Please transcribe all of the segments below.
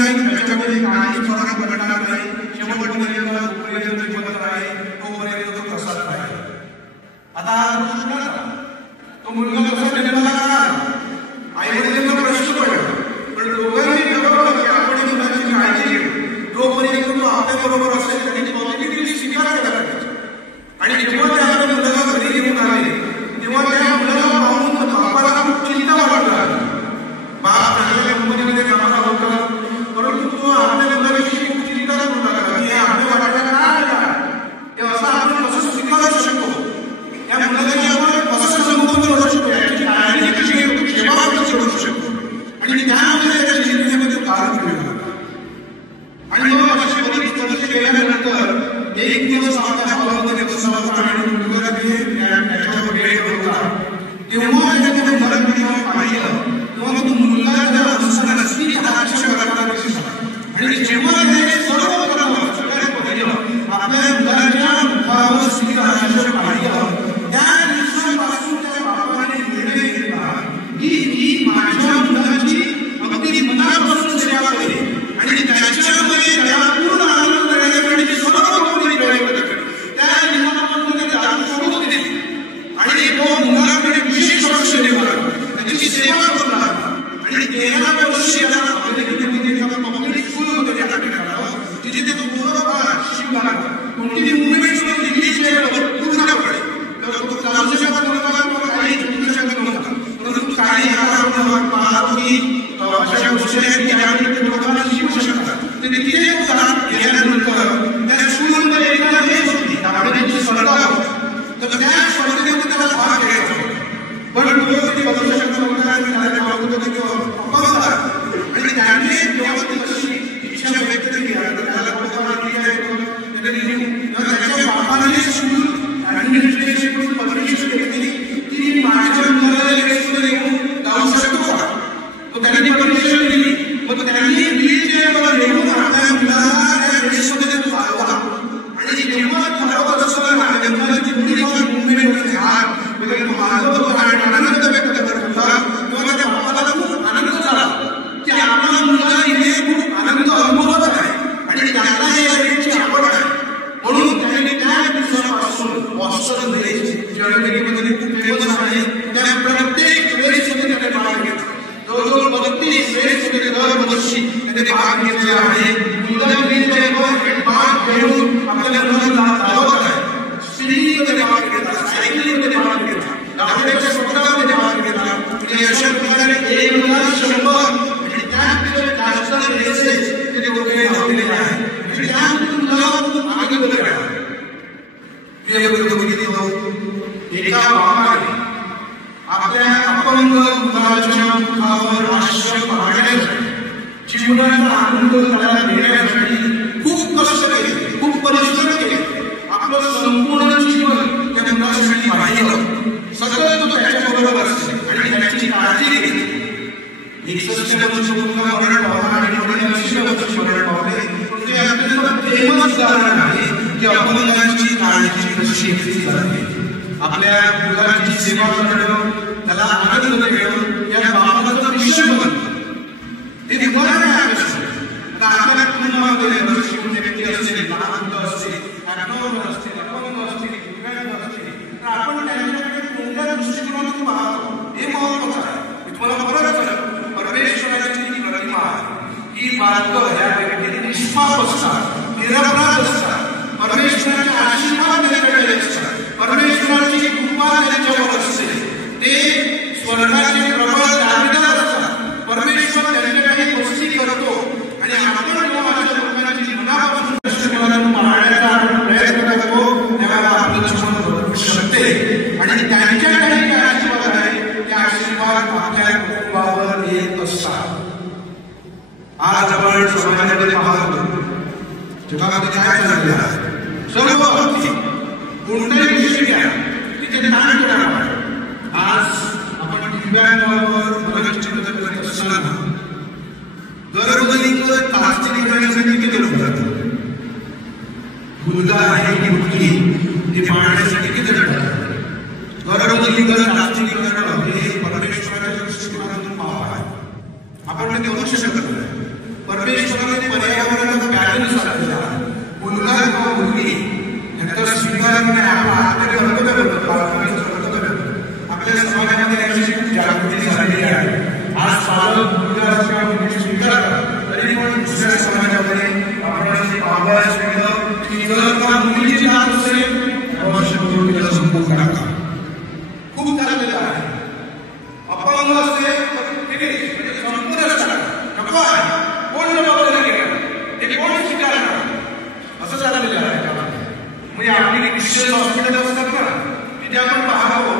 नाही त्याच्यामध्ये काही फरक पडणार नाही. शेवटपर्यंत जिवंत राहील तोपर्यंत तो तसाच राहील. आता तो मुलगा कसा जन्माला आला, आई वडिलांना प्रश्न पडला, पण दोघांनी ठरवलं की आपण मुलाची काळजी घेऊ तोपर्यंत तो आपल्या बरोबर असेल त्यांनी पॉझिटिव्हली स्वीकार केला पाहिजे. आणि जेव्हा त्या मुलाला घरी घेऊन आले तेव्हा त्या मुलाला पाहून बापाला खूप चिंता वाटू लागली. बाप चांगल्या कंपनीमध्ये कामाला होता, परंतु तो आपल्या मुलाविषयी खूप चिंता करू लागला की आपल्या वाट्याला काय आला ते असं आपण कसं स्वीकारू शकतो, या मुलाची आपण कसं संबोधन करू शकतो, याची काळजी कशी घेऊ, सेवा कशी करू शकतो. आणि त्यामध्ये त्याच्या जिंदगीमध्ये कारण मिळालं. आणि मग अशी बरीच वर्ष गेल्यानंतर एक दिवस आपल्या भावामध्ये बसला होता आणि मुलगा त्याच्यावर वेळ होता. तेव्हा त्याने मरण जेव्हा पाहिलं तेव्हा तो मुलगा त्याला हसताना नसली हास्य करताना दिसला. आणि जेव्हा त्याने सर्व करावं सगळ्यात पहिलं आपल्या मुलाच्या मुखावर स्थित हास्य पाहिलं, त्या दिवसापासून त्या बापाने निर्णय घेतला की मी माझ्या मुलाची अगदी मनापासून सेवा करेन आणि त्याच्यामध्ये त्याला पूर्ण आनंद देण्यासाठी सर्व गोष्टी प्रयत्न करेन. त्या दिवसापासून त्याने दारू सोडून दिली आणि तो मुलाकडे विशेष लक्ष देऊ लागला, त्याची सेवा करू लागला. आणि 13व्या वर्षी याला पब्लिक स्कूलमध्ये टाकलं, तिथे तो पूर्ण शिकला लागला. कोणतीही मुवमेंट इंग्लिश लेवलवर पूर्णपणे तो चालू शकत नव्हता, काही चुकू शकत नव्हता. परंतु काही पाहतो की अशा गोष्टी आहेत की ज्यामध्ये लोकांना शिकू शकतात. तिथे गेल्यानंतर त्या स्कूलमध्ये एका रेस होती, धावण्याची स्पर्धा होती. तर त्या स्पर्धेमध्ये त्याला भाग घ्यायचा होता, पण तो कधी बघू शकत नव्हता आणि त्याला भाग होता किंवा आणि त्याने जेव्हा ती कशी इच्छा व्यक्त केली त्याला त्याच्या बापाने स्कूल ऍडमिनिस्ट्रेशन परमिशन घेतली की माझ्या मुलाला रेसमध्ये येऊन जाऊ शकतो का. तो त्यांनी परमिशन दिली. मग त्यांनी व्हीलचेअरवर घेऊन आपल्या मुलाला त्या रेसमध्ये चालवला. आणि जेव्हा चालवत असताना त्या मुलाची पुढील मुवमेंट होते, हात वगैरे आनंद व्यक्त करत होता, तेव्हा त्या बापाला खूप आनंद झाला की आपला मुलगा इथे खूप आनंद अनुभवत आहे आणि त्याला या रेसची आवड आहे. म्हणून त्यांनी त्या दिवसापासून बॉस्टन रेस जी अमेरिकेमध्ये खूप फेमस आहे त्या प्रत्येक रेसमध्ये त्याने भाग घेतला. जवळजवळ 32 रेसमध्ये दरवर्षी त्याने भाग घेतला आहे. मुलं व्हीलचेअरवर भाग घेऊन आपल्या मुलाला धावत आहे. स्पिनिंगमध्ये भाग घेतला, सायकलिंगमध्ये भाग घेतला, धावण्याच्या स्पर्धामध्ये भाग घेतला. आणि अशा प्रकारे 1,100 आणि त्यापेक्षा जास्त रेसेस ते दोघे धावलेले आहेत. आणि त्यातून मुलं आगे वगैरे आहे. एका बापाने आपल्या अपंग मुलाच्या मुखावर हास्य पाहण्यासाठी जीवनाचा आनंद त्याला देण्यासाठी खूप कष्ट केले, खूप परिश्रम केले. आपलं संपूर्ण जीवन त्या मुलासाठी वाहिलं. सतत तो त्याच्याबरोबर असते आणि त्याची काळजी घेतली. 61 वर्ष मुलगा मरण पावला आणि 80 वर्ष मरण पावले. ते अत्यंत फेमस उदाहरण आहे की अपंगांची काळजी कशी घेतली जाते. आपल्या मुलाची सेवा करणं, त्याला आनंद देणं या बापाचं मिशन बनतं. ते उदाहरण आहे. आता आपल्या कुटुंबामध्ये बरेचसे व्यक्ती असतील, लहान मुलं असतील, ॲबनॉर्मल असतील, अपंग असतील, दिव्यांग असतील, तर आपण त्यांच्याकडे कोणत्या दृष्टिकोनातून पाहतो हे महत्त्वाचं आहे. मी तुम्हाला बरंच सांगतो, परमेश्वराची जी प्रतिमा आहे ही बाळगं या व्यक्तीने निष्पाप असतात, निरपराध असतात. परमेश्वराचे आशीर्वाद त्यांच्याकडे असतात, परमेश्वराची कृपा त्यांच्यावर असते. ते स्वर्गाचे प्रबळ दावेदार असतात. परमेश्वर त्यांच्याकडे वस्ती करतो आणि आपण जेव्हा अशा लोकांची मनापासून दृष्टिकोनातून पाहण्याचा आपण प्रयत्न करतो तेव्हा आपलं जीवन बदलू शकते. आणि त्यांच्याकडे जे आशीर्वाद आहे ते आशीर्वाद आपल्या कुटुंबावर येत असतात. आज आपण समाजामध्ये पाहतो जगामध्ये काय चालले आहे. सर्व बाबतीत कोणत्याही गोष्टी घ्या तिथे ताण तणाव आहे. आज आपण दिव्यांगावर बघत करत असताना गर्भलिंग चाचणी करण्यासाठी किती लोक जातात. मुलगा आहे की मुलगी ते पाहण्यासाठी किती जातात. गर्भलिंग चाचणी करणं हे परमेश्वराच्या दृष्टिकोनातून पाप आहे. आपण ते करू शकत नाही. परमेश्वराने पर्यावरणाचा बॅलन्स साधलेला आहे. मुलगा किंवा मुलगी यांचा स्वीकार करणे आपलं आत्य कर्तव्य होतं, पालकांचं कर्तव्य होतं. आपल्या समाजामध्ये याची खूप जागृती झालेली आहे. आज पालक मुलगा किंवा मुलगी स्वीकारतात, तरी पण दुसऱ्या समाजामध्ये आपण असे पाहावयास मिळतं की जर का मुलीची जात असेल तर संपूर्ण टाका. खूप झालेलं आहे. अपंग असते संपूर्ण नको आहे, कोण जबाबदारी घेणार, हे कोण स्वीकारणार, असं झालेलं आहे. म्हणजे आपली क्रिश्चियन हॉस्पिटल असतात ना, तिथे आपण पाहतो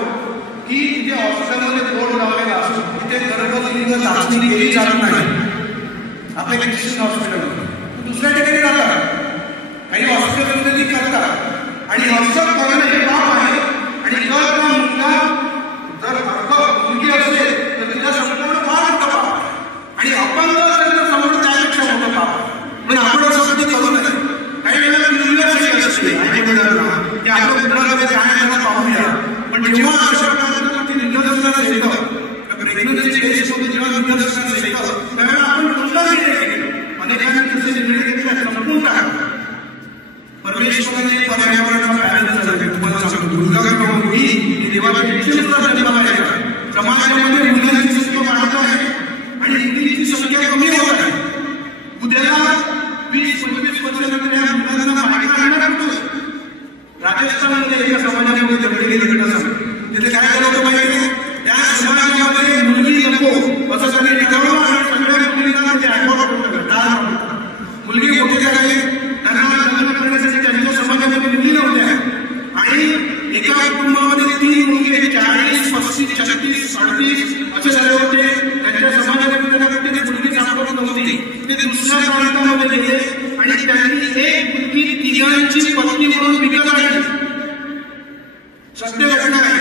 की तिथे हॉस्पिटलमध्ये बोर्ड लावलेला असतो, तिथे गर्भलिंग चाचणी केली जात नाही. आपल्या क्रिश्चियन हॉस्पिटल दुसऱ्या ठिकाणी जातात, काही हॉस्पिटलमध्ये ती करतात. आणि असं करणं हे पाप आहे. आणि जर का मुलगा जर मुलगी असेल तर तिला संपूर्ण फार मोठं पाप आहे. आणि अपंग असेल तर संपूर्ण त्यापेक्षा मोठं पाप आहे. म्हणून आपण असं कधी करू नये. काही वेळेला मुलगा सही असते आई वडिलांना की आपल्या मुलामध्ये काय त्यांना पाहूया, पण जेव्हा अशा प्रकारचं ती निदर्शनास येतं, प्रेग्नन्सी टेस्टमध्ये जेव्हा निदर्शनास येतं त्यावेळेला आपण मुलगा निर्णय घेतो. अनेकांनी तसे निर्णय घेतले संपूर्ण टाकतो. परमेश्वराने पर्यावरणाचा बॅलन्स झाला. तुम्हाला सांगतो, मुलगा किंवा मुलगी ही देवाच्या इच्छेनुसार जन्माला येतात. समाजामध्ये मुलांची संख्या वाढत आहे आणि मुलींची संख्या कमी होत आहे. उद्याला 20-25 वर्षानंतर या मुलांना बाहेर आणणार होतो. राजस्थानमध्ये एका समाजामध्ये जगलेली घटना सांगतो. तिथे काय झालं होतं माहिती, त्या समाजामध्ये मुलगी नको असं सगळे ठरवलं आणि सगळ्या मुलींना ते ऍकॉर्ड होतं. मुलगी मोठी झाली, त्यांना लग्न करण्यासाठी त्यांच्या समाजामध्ये मुली नव्हत्या. आणि एका कुटुंबामध्ये 3 मुलगे 40, 35, 36, 38 असे झाले होते. त्यांच्या समाजामध्ये त्यांना कुठे मुलगी सापडत नव्हती. ते दुसऱ्या प्रांतामध्ये गेले आणि त्यांनी एक मुलगी 3 पत्नी म्हणून विकत आणली. सत्य घटना आहे.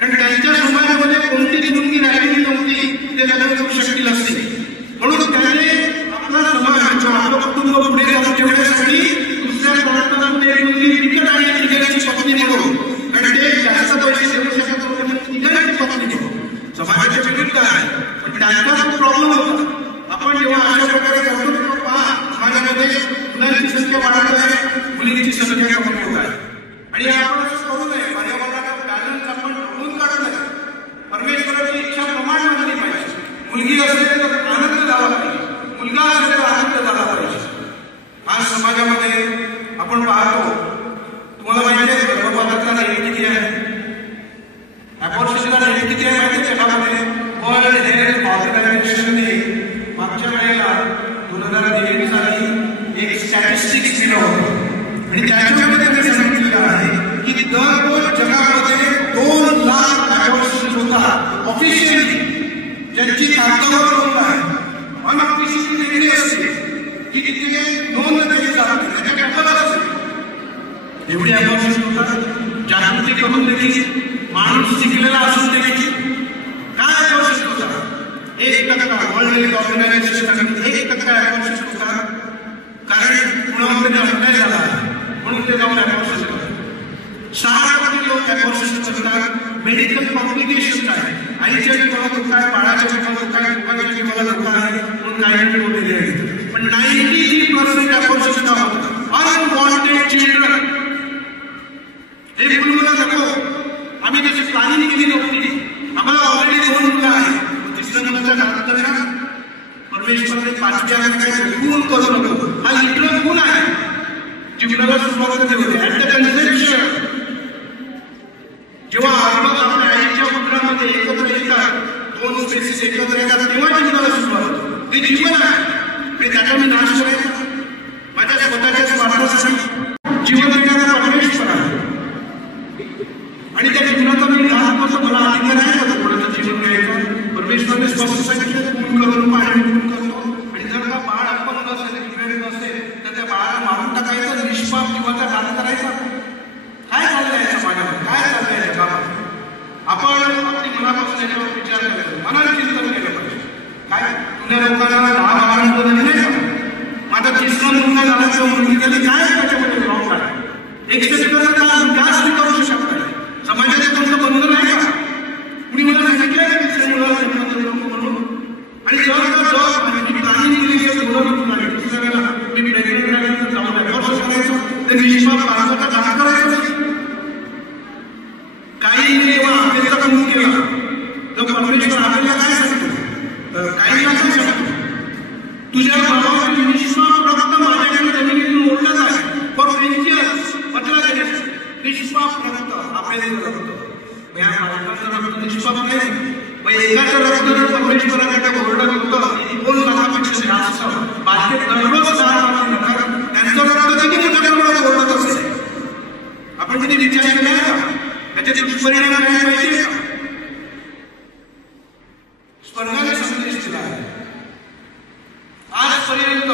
कारण त्यांच्या समाजामध्ये कोणतीच मुलगी राहिलेली नव्हती ते लग्न करू शकतील असते. म्हणून त्याने आपला समाज आपलं कुटुंब पुढे जाऊन ठेवण्यासाठी दुसऱ्या प्रांतामध्ये एक मुलगी विकत आणली 3 पत्नी म्हणून. कारण ते जास्त पैसे देऊ शकत होते, 3 पत्नी म्हणून समाजाच्या विरुद्ध आहे. पण त्यांचा तो प्रॉब्लेम होता. आपण जेव्हा अशा प्रकारे करतो तेव्हा पहा समाजामध्ये मुलांची संख्या वाढत आहे, मुलींची संख्या कमी होत आहे. आणि आपण असं करू नये. पर्यावरणाचा बॅलन्स आपण ढवळून काढू नये. परमेश्वराची इच्छा प्रमाण मानली पाहिजे. मुलगी असेल तर आनंद झाला पाहिजे, मुलगा असेल तर आनंद झाला पाहिजे. आज समाजामध्ये आपण पाहतो, तुम्हाला माहिती आहे गर्भपाताचा रेट किती आहे, अबॉर्शनचा रेट किती आहे माहिती जगामध्ये. वर्ल्ड हेल्थ ऑर्गनायझेशनने मागच्या वेळेला 2023 साली एक स्टॅटिस्टिक्स दिलं होतं आणि त्याच्यामध्ये त्यांनी सांगितलेलं आहे की दररोज जगामध्ये 2 लाख अबॉर्शन होतात ऑफिशियली, ज्यांची कागदावर नोंद आहे. अनऑफिशियली वेगळी असते की तिथे नोंद केली जाते, त्याच्या कपात असते. एवढी अबॉर्शन होतात. जागृती करून देखील माणूस शिकलेला असून देखील काय अबॉर्शन होतात? 1% वर्ल्ड हेल्थ ऑर्गनायझेशन 1% अबॉर्शन होतात. कारण कुणामध्ये अन्याय झाला म्हणून ते जाऊन अबॉर्शन करतात. 6% लोक अबॉर्शन करतात. मेडिकल कॉम्प्लिकेशन आहे, आईच्या जीवाला धोका आहे, बाळाच्या जीवाला धोका आहे, मुलाच्या जीवाला धोका आहे म्हणून काही बोललेले आहेत. पण 93% अबॉर्शन होतात. Unwanted children. हे मुलं नको, आम्ही त्याची प्लॅनिंग केली नव्हती, आम्हाला ऑलरेडी 2 मुलं आहेत, 3ऱ्या मुलाच्या घरात परमेश्वराने 5व्या काय खून करू नको. हा लिटरल खून आहे. जीवनाला सुरुवात केली होती ऍट द कन्सेप्शन. जेव्हा आईबाप आपल्या आईच्या उदरामध्ये एकत्र येतात, 2 स्पेसिस एकत्र येतात, तेव्हा जीवनाला सुरुवात होते. ते जीवन आहे आणि त्याचा मी नाश करायचा माझ्या स्वतःच्या स्वार्थासाठी. जीवन देणारा परमेश्वर आहे आणि त्या जीवनाचा मी राहत कसं मला अधिकार आहे का कोणाचं जीवन घ्यायचं. परमेश्वराने स्पष्ट सांगितलं खून करून पाणी खून करतो. आणि जर का बाळ अपंग असेल, दिव्यांग असेल तर त्या बाळाला मारून टाकायचं, निष्पाप जीवाचा घात करायचा. काय चाललंय समाजामध्ये, काय चाललंय जगामध्ये? आपण आपली मनापासून याच्यावर विचार करायचा, मनाला चिंतन केलं पाहिजे. काय तुझ्या लोकांना 10-12 मुलं झाली नाही का? परमेश्वराकडे ओरडत होतं 2 लाखापेक्षा जास्त बातमीत दररोज 6 लाख त्यांचं रक्त किती मोठ्या प्रमाणात ओरडत असते. आपण कधी विचार केला का त्याचे दुष्परिणाम काय माहिती का? स्वर्गाने संदेश दिला आहे. आजपर्यंत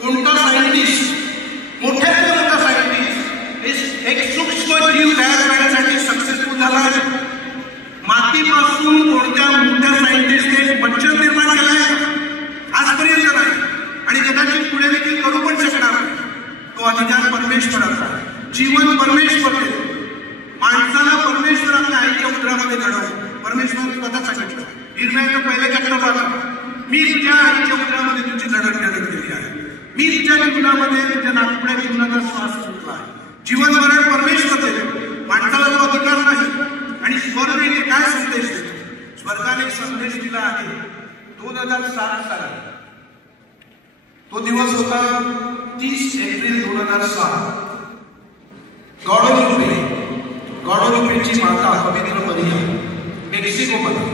कोणता सायंटिस्ट मोठ्यात मोठा सायंटिस्ट एक सूक्ष्म जीव तयार करण्यासाठी सक्सेसफुल झाला आहे? मातीपासून कोणत्या मोठ्या सायंटिस्टने मच्छर निर्माण केला आहे? आजपर्यंत नाही आणि कदाचित पुढे देखील करू पण शकणार नाही. तो अधिकार परमेश्वराचा, जीवन परमेश्वर देतो. माणसाला परमेश्वर आपल्या आईच्या उदरामध्ये घडवतो. परमेश्वराने स्वतः सांगितलं निर्णयाचं पहिलं चक्र बघा, मी तुझ्या आईच्या उदरामध्ये तुझी जडणघडण केली आहे. मी तुझ्या जीवनामध्ये तुझ्या नागपुड्या जीवनाचा श्वास सुटला आहे. जीवनभर परमेश्वर देतो. माणसाला तो अधिकार नाही. आणि स्वर्गाने काय संदेश देतो? स्वर्गाने संदेश दिला आहे 2007 साली. तो दिवस होता 30 एप्रिल 2007. गॉडोलुपेची माता पवित्र मरिया मेक्सिकोमध्ये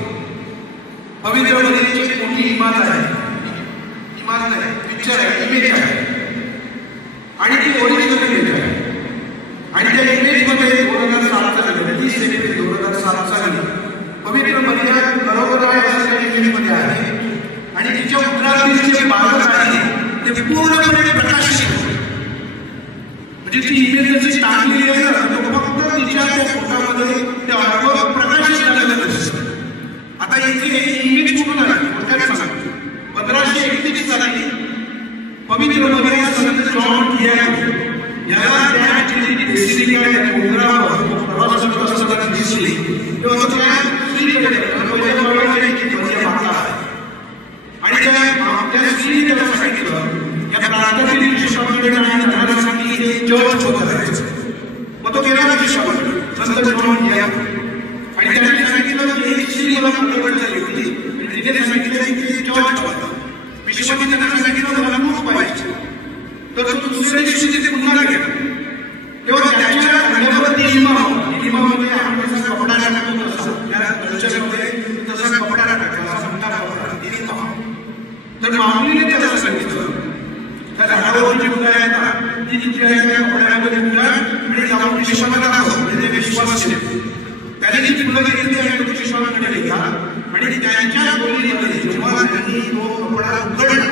पवित्र मरियेची मोठी इमारत आहे. पिक्चर आहे, इमेज आहे आणि ती ओरिजिनल इमेज आहे. आणि त्या इमेज मध्ये 2007 साली 30 एप्रिल 2007 साली पवित्र मरिया गरोदर असलेल्या इमेज मध्ये आहे आणि तिच्या उदरातील जे बालक आहे ते पूर्णपणे प्रकाशित होते. म्हणजे ती इमेज जशी टाकलेली आहे ना, तो फक्त तिच्या त्या फोटोमध्ये ते अद्भुत प्रकाशित झालेलं दिसतं. आता इथे इमेज कुठून आली? थोडक्यात सांगतो. 1531 साली पवित्र मरिया संत जॉन डिएगो याला त्या जी बेसिलिका आहे डोंगरावर प्रवास करत असताना दिसली. तेव्हा त्या स्त्रीकडे की मरिया माता आहे आणि त्या स्त्रीने त्याला सांगितलं या प्रांतातील शिक्षकांकडे आणि त्याला सांगितलं की चर्च होत करायचं. मग तो गेला शिक्षकांकडे संत जॉन डिएगो आणि त्यांनी सांगितलं की ही स्त्री मला निवड झाली होती आणि तिने सांगितलं की चर्च होतं. विश्वाने त्यांना सांगितलं मला खूप पाहिजे. तर तो दुसऱ्या दिवशी तिथे पुन्हा गेला. तेव्हा त्याच्या खांद्यावरती इमामध्ये आपण जसा कपडा टाकतो तसा त्या कल्चरमध्ये तसा कपडा टाकायचा, असा मोठा कपडा तिने पहा. तर माऊलीने त्याला सांगितलं त्या झाडावरची मुलं आहेत ना ती तुझ्या त्या कपड्यामध्ये मुलं आणि जाऊन शिष्याला दाखव म्हणजे विश्वास असेल. त्याने ती मुलं घेतली आणि तो शिष्याकडे गेला आणि त्यांच्या बोलीमध्ये जेव्हा त्यांनी तो कपडा उघडला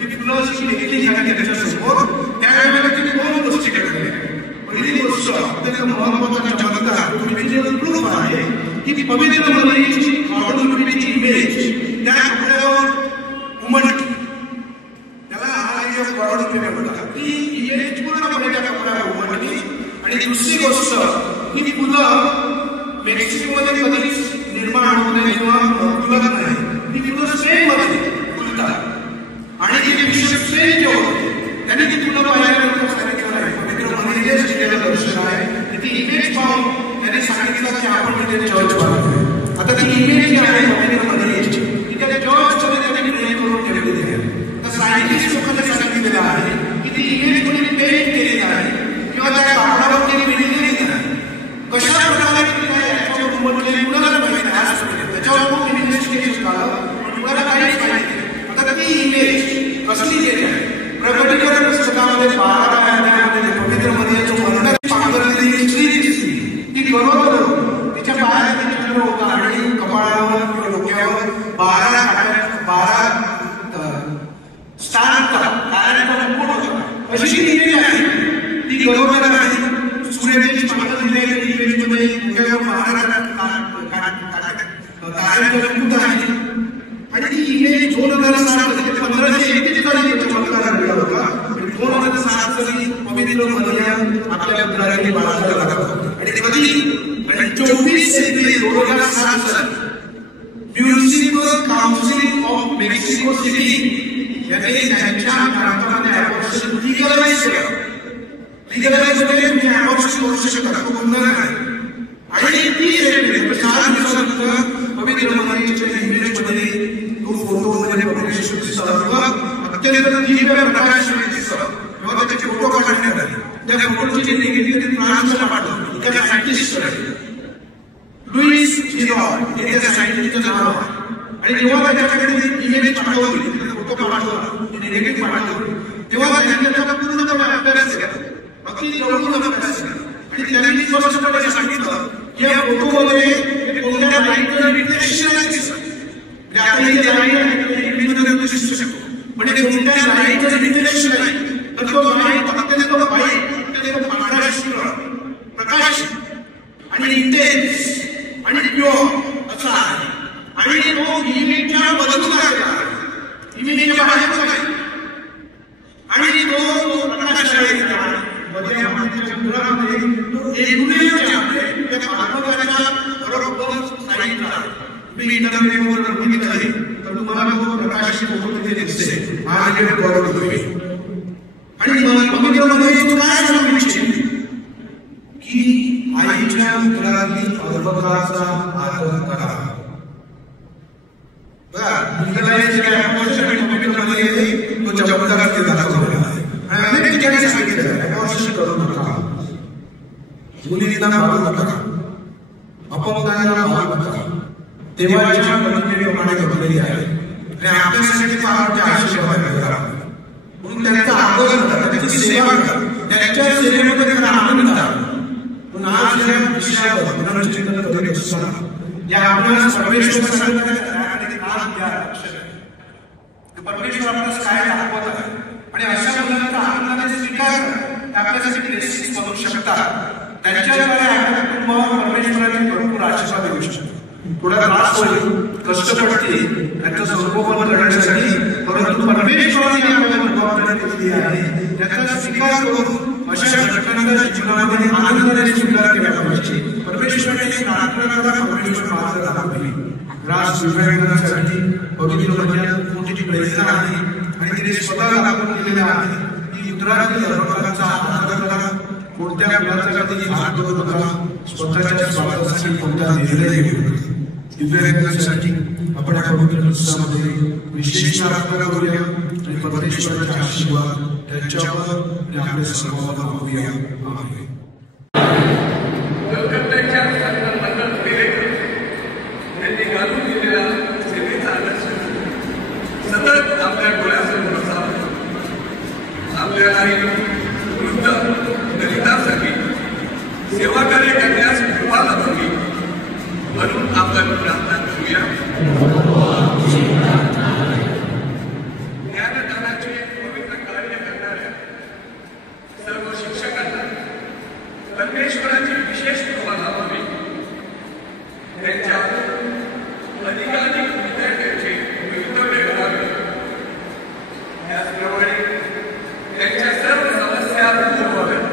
ती फुलं अशी घेतली त्याच्यासमोर. त्यावेळेला तिने 2 गोष्टी केल्या. पहिली गोष्ट अत्यंत महत्वाचा चमत्कार प्रूफ आहे की पवित्र मरियेची गॉडोलुपेची इमेज त्या कपड्यावर उमटली. त्याला गॉडोलुपे म्हणतात. ती इमेज पूर्णपणे त्या कपड्यावर उमटली. आणि दुसरी गोष्ट ही फुलं मेक्सिकोमध्ये कधीच निर्माण होत नाही किंवा फुलत नाही. ती फुलं स्पेनमध्ये फुलतात आणि ते विश्व स्पेनचे होते. त्यांनी ती फुलं पाहिल्यानंतर सांगितलं आहे पवित्र मरियेचं दिलेलं दर्शन आहे. ती इमेज पाहून त्याने सांगितलं की आपण तिथे चर्च बांधतोय. आता ती इमेज जी आहे पवित्र मरियेची ती त्या चर्चमध्ये त्यांनी क्रिएट करून ठेवलेली आहे. तर सायंटिस्ट लोकांनी सांगितलेलं आहे की ती इमेज कोणी पेंट केलेली आहे किंवा त्या कापडावर त्यांनी लिहिलेली नाही. कशा प्रकारे याच्यावर उमटलेली मुलाला माहिती आहे आजपर्यंत. त्याच्यावर खूप इन्व्हेस्टिगेशन झालं पण मुलाला काहीच माहिती नाही. आता ती इमेज कसली केली आहे? प्रकटीकरण पुस्तकामध्ये 12 अध्यायामध्ये पवित्र मरियेचं वर्णन पांघरलेली स्त्री दिसली. ती गरोदर होती. तिच्या पायात चित्र होता आणि कपाळावर किंवा डोक्यावर 12 स्टारचा ताऱ्यांचा मुकुट होता. अशी ती इमेज आहे. ती गरोदर आहे. सूर्याची पांघरलेल्या इमेजमध्ये डोक्यावर 12 ताऱ्यांचा मुकुट आहे. आणि ती इमेज 2007 1531 साली चमत्कार घडला होता. 2007 साली पवित्र मरिया आपल्या उदराने बाळाला लागत होती. आणि कधी 24 एप्रिल 2007 साली municipal council of Mexico city यांनी त्यांच्या प्रांतामध्ये ॲबॉर्शन लीगलाइज केलं. लीगलाइज म्हणजे तुम्ही ॲबॉर्शन करू शकता, तो बंधन आहे. आणि 30 एप्रिल 4 दिवसानंतर पवित्र मरियेच्या इमेजमध्ये तो फोटो मध्ये पब्लिकेशन दिसतं अत्यंत दिव्य प्रकाशमान दिसतं. तेव्हा त्याचे फोटो काढण्यात आले. त्या फोटोची जी निगेटिव्ह फ्रान्सला पाठवली. त्या सायंटिस्ट लुईस जिरॉड हे त्या सायंटिस्टचं नाव आहे. आणि जेव्हा त्याच्याकडे इमेज पाठवली, फोटो पाठवला, निगेटिव्ह पाठवली, तेव्हा त्यांनी त्याचा पूर्णपणे अभ्यास केला, अगदी जवळून अभ्यास केला आणि त्यांनी स्पष्टपणे सांगितलं की या फोटोमध्ये कोणत्या लाईटचं रिफ्लेक्शन आहे दिसत. म्हणजे आता ही लाईट आहे इमेजमध्ये दिसू शकतो, पण कोणत्या लाईटचं रिफ्लेक्शन आहे तर तो लाईट अत्यंत वाईट, अत्यंत पांढरा प्रकाश आणि इंटेन्स आणि प्युअर असा आहे. आणि तो इमेजच्या बाजूला आहे, इमेजच्या बाहेरचा आहे आणि तो प्रकाश आहे मध्ये मातीच्या मुळामध्ये तो एकमेव आहे त्या पाठवण्याच्या बरोबर साईडला. मी इंटरनेटवर बघितलं तर तुम्हाला तो प्रकाश तिथे दिसते माझ्याकडे बरोबर होईल. आणि बघितल्यामध्ये काय सांगू इच्छिते की आईच्या मुलातील पर्वताचा आदर करा. तो चमत्कार ते दाखवलेला आहे आणि अनेक ठिकाणी सांगितलं अनावश्यक करू नका, मुलींना मारू नका, अपंगांना मारू नका, देवाच्या प्रतिमेप्रमाणे घडलेली आहे आणि आपल्यासाठी फार आशीर्वाद करा म्हणून त्यांचा आदर करा, त्यांची सेवा करा, त्यांच्या सेवेमध्ये त्यांना आनंद करा. पण आज या विषयावर पुनर्चिंतन करीत असताना या आपल्याला परमेश्वराचा परमेश्वर आपल्याला काय दाखवत आहे आणि अशा मुलांचा आनंदाने स्वीकार आपल्यासाठी ब्लेसिंग्स बनवू शकतात. त्यांच्याद्वारे आपल्या कुटुंबावर परमेश्वराने भरपूर आशीर्वाद देऊ शकतो. थोडा त्रास होईल, कष्ट पडतील त्यांचं संगोपन करण्यासाठी, परंतु परमेश्वराने आपल्याला जबाबदारी दिली आहे त्याचा स्वीकार करून अशा घटनांच्या जीवनामध्ये आनंदाने स्वीकार केला पाहिजे. परमेश्वराने प्रार्थना करा, परमेश्वर माझं दाखवेल. राज विवेकानंदांसाठी बघितलं मोठी प्रेरणा आहे आणि तिने स्वतः दाखवून दिलेलं आहे की उतरातील धर्मकारांचा आदर करा, कोणत्या मुलासाठी हात धरू नका, स्वतःच्या स्वार्थासाठी कोणत्या निर्णय घेऊ नका. विवेकानंदांसाठी आपण पवित्र पुस्तकामध्ये विशेष प्रार्थना करूया आणि परमेश्वराचे आशीर्वाद त्यांच्यावर आणि आपल्या सर्वांवर होऊया. आमेन. सतत आपल्या डोळ्यासमोर आपल्याला वृद्ध दलितांसाठी सेवा कार्य करण्यास कृपा लाभावी म्हणून आपण प्रार्थना करूया. ज्ञानदानाचे पवित्र कार्य करणाऱ्या सर्व शिक्षकांना परमेश्वराची विशेष कृपा लाभावी. त्यांच्या अधिकाधिक विद्यार्थ्यांचे भवितव्य घडावे, त्याचप्रमाणे त्यांच्या सर्व समस्या दूर व्हाव्यात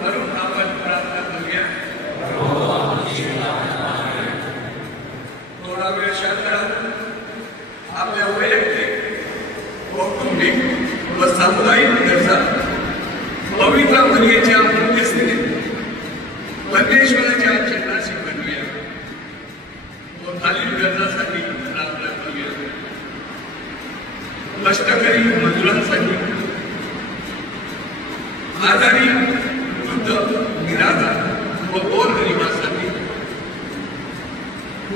म्हणून आपण प्रार्थना करूया. थोडा वेळ शांत राहून आपल्या वैयक्तिक, कौटुंबिक व सामुदायिक गरजा पवित्र मरियेच्या मध्यस्थीने परमेश्वराच्या चरणाशी बनवूया व खालील गरजासाठी प्रार्थना करूया. कष्टकरी मजुरांसाठी, आजारी वृद्ध निराधार व गोरगरिबांसाठी,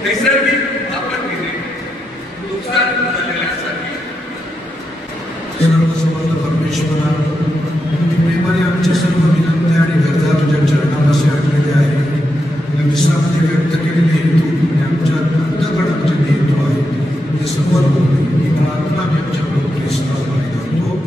नैसर्गिक आपत्तीने नुकसान झालेल्यांसाठी. परमेश्वरा प्रेमाने आमच्या सर्व विनंत्या आणि गरजा तुझ्या चरणापाशी आणलेल्या आहे. विश्रांती व्यक्त केलेले हेतू आणि आमच्या अंतःकरणाचे हेतू आहे. हे सर्व ही प्रार्थना मी आमच्या प्रभू ख्रिस्ताद्वारे करतो.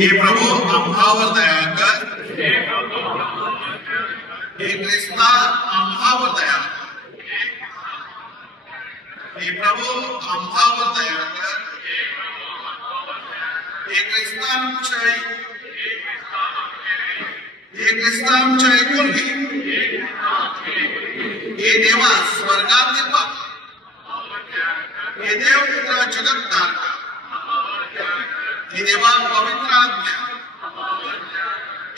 हे प्रभू आम्हावर दया कर, हे ख्रिस्ता आम्हावर दया कर, हे प्रभू आम्हावर दया कर, हे ख्रिस्ता आमच्या ऐकून घे, हे देवा स्वर्गातील बाप, हे देव पुत्र जगत्तार, हे देवा पवित्र आज्ञा,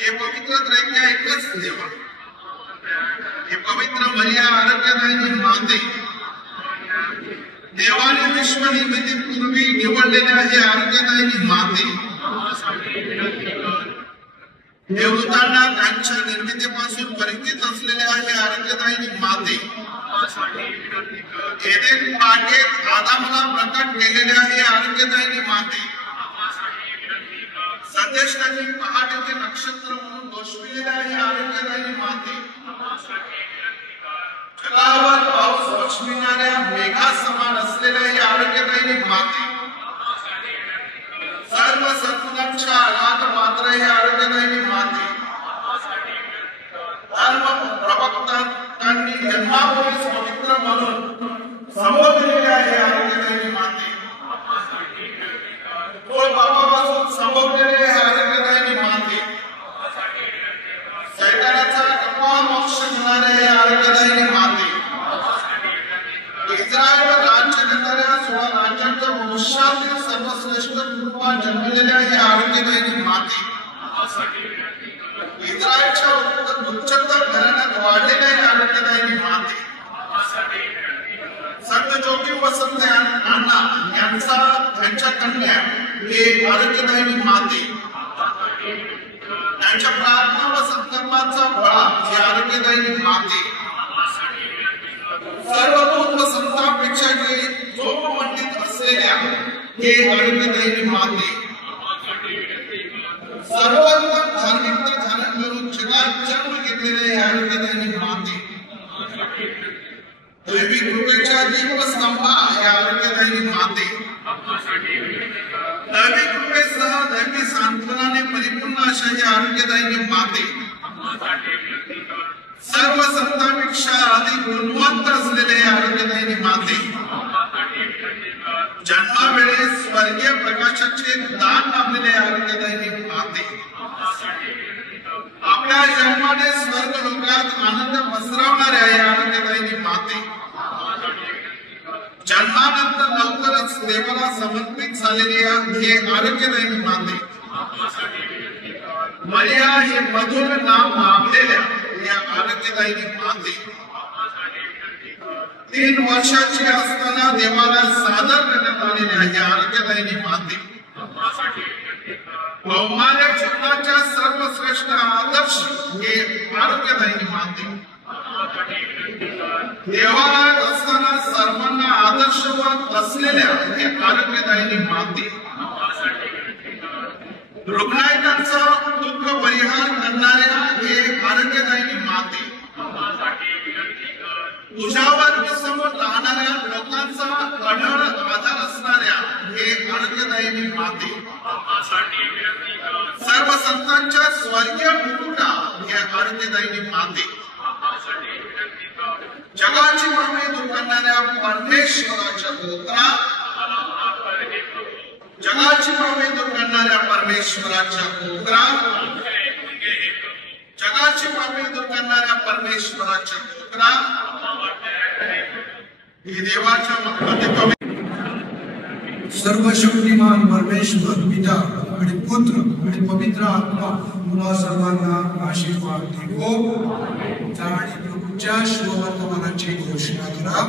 हे पवित्र त्रैक्य एकच देवा, हे पवित्र मरिया आरोग्यदायिनी माते, देवाने विश्व निर्मितीपूर्वी निवडलेल्या हे आरोग्यदायिनी माते, देवदूतांना त्यांच्या निर्मितीपासून परिचित असलेल्या हे आरोग्यदायिनी माते, एदेन बागेत आदामाला प्रकट केलेल्या हे आरोग्यदायिनी माते, संदेशाची पहाटेचे नक्षत्र म्हणून गोष्विलेल्या हे आरोग्यदायिनी माते, जगावर पाऊस लक्ष्मीनाऱ्या मेघासमान असलेल्या हे आरोग्यदायिनी माते, सर्व सद्गुणांच्या अगाध मात्र हे आरोग्यदायिनी माते, धर्म प्रवक्तांनी जन्मापूर्वीच पवित्र म्हणून संबोधलेल्या हे आरोग्यदायिनी माते, बापापासून संबोधलेले हे आरोग्यदायिनी माते, सैतानाचा कपाळ मोक्ष घेणारे हे आरोग्यदायिनी माते, इस्रायल राज्य देणाऱ्या 16 राज्यांच्या वंशातील सर्वश्रेष्ठ कृपा जन्मलेल्या हे आरोग्यदायिनी माते, इस्रायलच्या उच्चतर घराण्यात वाढलेल्या हे आरोग्यदायिनी माते, संत जोगी वसंत अण्णा त्यांच्या कन्या हे आरोग्यदायिनी माते, त्यांच्या प्रार्थना व संकल्पाचा बळा हे आरोग्यदायिनी माते, सर्वभूत संतांपेक्षा जोमंडित असलेल्या हे आरोग्यदायिनी माते, सर्वोत्तम धार्मिकता धारण करून जगात जन्म घेतलेले हे आरोग्यदायिनी माते, दैविक कृपेच्या दीपस्तंभा हे आरोग्यदायिनी माते, दैविक कृपेसह दैवी सांत्वनाने परिपूर्ण अशा हे आरोग्यदायिनी माते, सर्व संतांपेक्षा अधिक गुणवंत असलेले हे आरोग्यदायिनी माते, जन्मावेळेस स्वर्गीय प्रकाशाचे दान लाभलेले आरोग्यदायिनी माते, आपल्या जन्माने स्वर्ग लोकात आनंद पसरवणाऱ्या हे आरोग्यदायिनी माते, जन्मानंतर लवकरच देवाला समर्पित झालेली हे आरोग्यदायिनी माते, मरिया हे मधुर नाम लाभलेल्या या आरोग्यदायिनी माते, 3 वर्षाची असताना देवाला सादर करण्यात आलेल्या या आरोग्यदायिनी माते, कौमार्य जीवनाच्या सर्वश्रेष्ठ आदर्श हे आरोग्यदायिनी माते, देवाला असताना सर्वांना आदर्शवत असलेल्या हे आरोग्यदायिनी माते, रुग्णांचा दुःख परिहार करणाऱ्या हे आरोग्यदायिनी माते, तुझ्यावर विसंबून राहणाऱ्या लोकांचा अढळ आधार असणाऱ्या हे आरोग्यदायिनी माते, सर्व संतांच्या स्वर्गीय मुकुटा हे आरोग्यदायिनी माते, जगाची मागणी दूर करणाऱ्या परमेश्वराच्या पुत्रा, जगाची मागणी दूर करणाऱ्या परमेश्वराच्या पुत्रा, जगाची मागणी दूर करणाऱ्या परमेश्वराच्या पुत्रा, हे देवाच्या मते सर्वशक्तिमान परमेश्वर पिता आणि पुत्र आणि पवित्र आत्मा तुम्हा सर्वांना आशीर्वाद देवो. आणि प्रभूच्या शुभवर्तमानाची घोषणा करा.